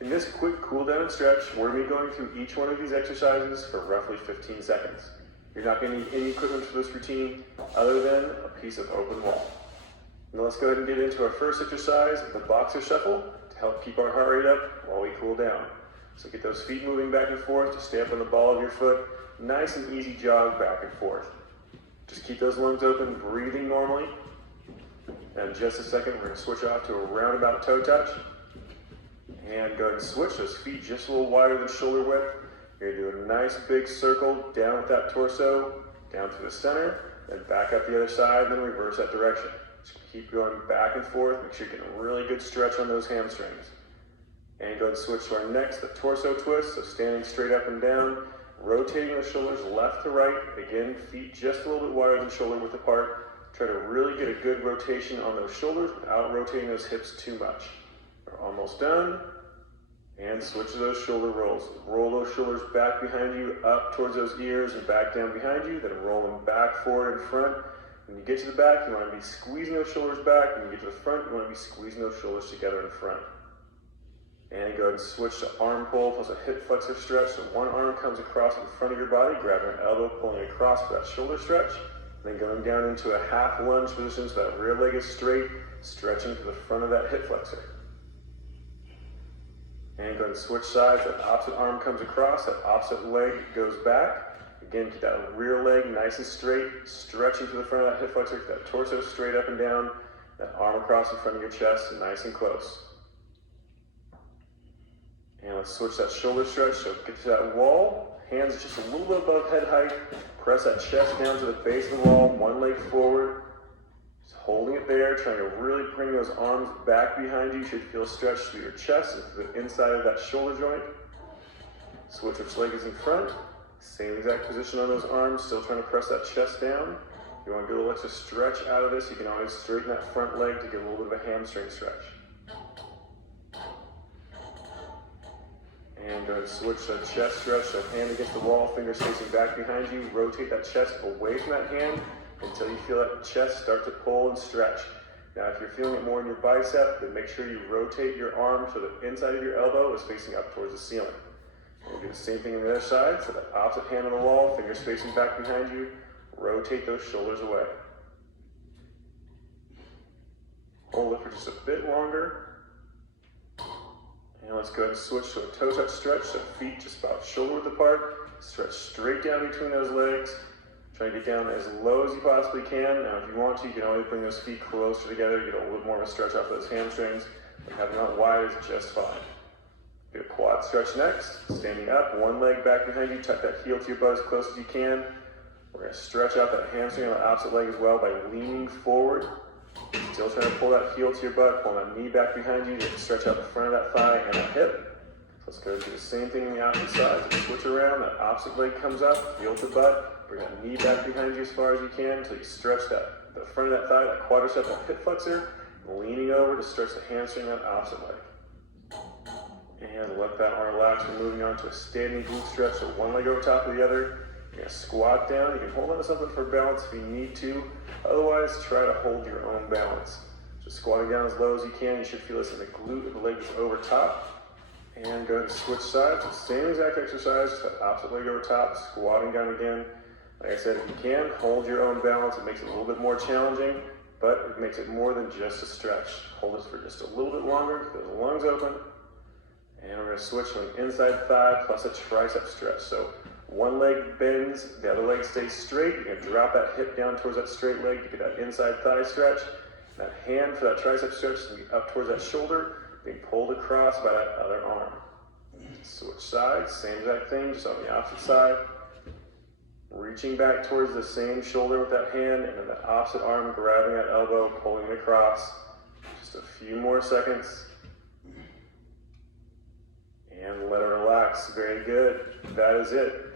In this quick cool down and stretch, we're going to be going through each one of these exercises for roughly 15 seconds. You're not going to need any equipment for this routine other than a piece of open wall. Now let's go ahead and get into our first exercise, the boxer shuffle, to help keep our heart rate up while we cool down. So get those feet moving back and forth to stay up on the ball of your foot. Nice and easy jog back and forth. Just keep those lungs open, breathing normally. And in just a second, we're going to switch off to a roundabout toe touch. And go ahead and switch those feet just a little wider than shoulder width. You're going to do a nice big circle down with that torso, down through the center, then back up the other side, then reverse that direction. Just keep going back and forth. Make sure you're getting a really good stretch on those hamstrings. And go ahead and switch to our next, the torso twist. So standing straight up and down, rotating the shoulders left to right. Again, feet just a little bit wider than shoulder width apart. Try to really get a good rotation on those shoulders without rotating those hips too much. We're almost done. And switch to those shoulder rolls. Roll those shoulders back behind you, up towards those ears and back down behind you, then roll them back forward and front. When you get to the back, you want to be squeezing those shoulders back. When you get to the front, you want to be squeezing those shoulders together in front. And go ahead and switch to arm pull plus a hip flexor stretch. So one arm comes across in front of your body, grabbing an elbow, pulling across for that shoulder stretch. Then going down into a half lunge position so that rear leg is straight, stretching to the front of that hip flexor. And go ahead and switch sides. That opposite arm comes across, that opposite leg goes back. Again, keep that rear leg nice and straight, stretching to the front of that hip flexor, keep that torso straight up and down, that arm across in front of your chest, nice and close. And let's switch that shoulder stretch. So get to that wall, hands just a little bit above head height, press that chest down to the base of the wall, one leg forward. Just holding it there, trying to really bring those arms back behind you. You should feel stretched through your chest and through the inside of that shoulder joint. Switch which leg is in front. Same exact position on those arms, still trying to press that chest down. If you want to get a little extra stretch out of this, you can always straighten that front leg to get a little bit of a hamstring stretch. And go ahead and switch that chest stretch, so hand against the wall, fingers facing back behind you. Rotate that chest away from that hand until you feel that chest start to pull and stretch. Now, if you're feeling it more in your bicep, then make sure you rotate your arm so the inside of your elbow is facing up towards the ceiling. And we'll do the same thing on the other side, so that opposite hand on the wall, fingers facing back behind you, rotate those shoulders away. Hold it for just a bit longer. And let's go ahead and switch to a toe touch stretch, so feet just about shoulder width apart. Stretch straight down between those legs. Try to get down as low as you possibly can. Now, if you want to, you can always bring those feet closer together, get a little bit more of a stretch off those hamstrings. But having them out wide is just fine. Do a quad stretch next. Standing up, one leg back behind you, tuck that heel to your butt as close as you can. We're going to stretch out that hamstring on the opposite leg as well by leaning forward. Still trying to pull that heel to your butt, pull that knee back behind you. You can stretch out the front of that thigh and that hip. So let's go and do the same thing on the opposite side. So switch around, that opposite leg comes up, heel to butt. Bring that knee back behind you as far as you can until you stretch the front of that thigh, that quadricep, that hip flexor. Leaning over to stretch the hamstring on that opposite leg. And let that arm relax. We're moving on to a standing glute stretch. So one leg over top of the other. You're going to squat down. You can hold on to something for balance if you need to. Otherwise, try to hold your own balance. Just squatting down as low as you can. You should feel this in the glute of the leg that's over top. And go ahead and switch sides. Same exact exercise, just that opposite leg over top, squatting down again. Like I said, if you can, hold your own balance. It makes it a little bit more challenging, but it makes it more than just a stretch. Hold this for just a little bit longer, keep those lungs open. And we're going to switch to an inside thigh plus a tricep stretch. So one leg bends, the other leg stays straight. You're going to drop that hip down towards that straight leg to get that inside thigh stretch. That hand for that tricep stretch is going to be up towards that shoulder, being pulled across by that other arm. Switch sides, same exact thing, just on the opposite side. Reaching back towards the same shoulder with that hand, and then the opposite arm grabbing that elbow, pulling it across. Just a few more seconds. And let it relax. Very good. That is it.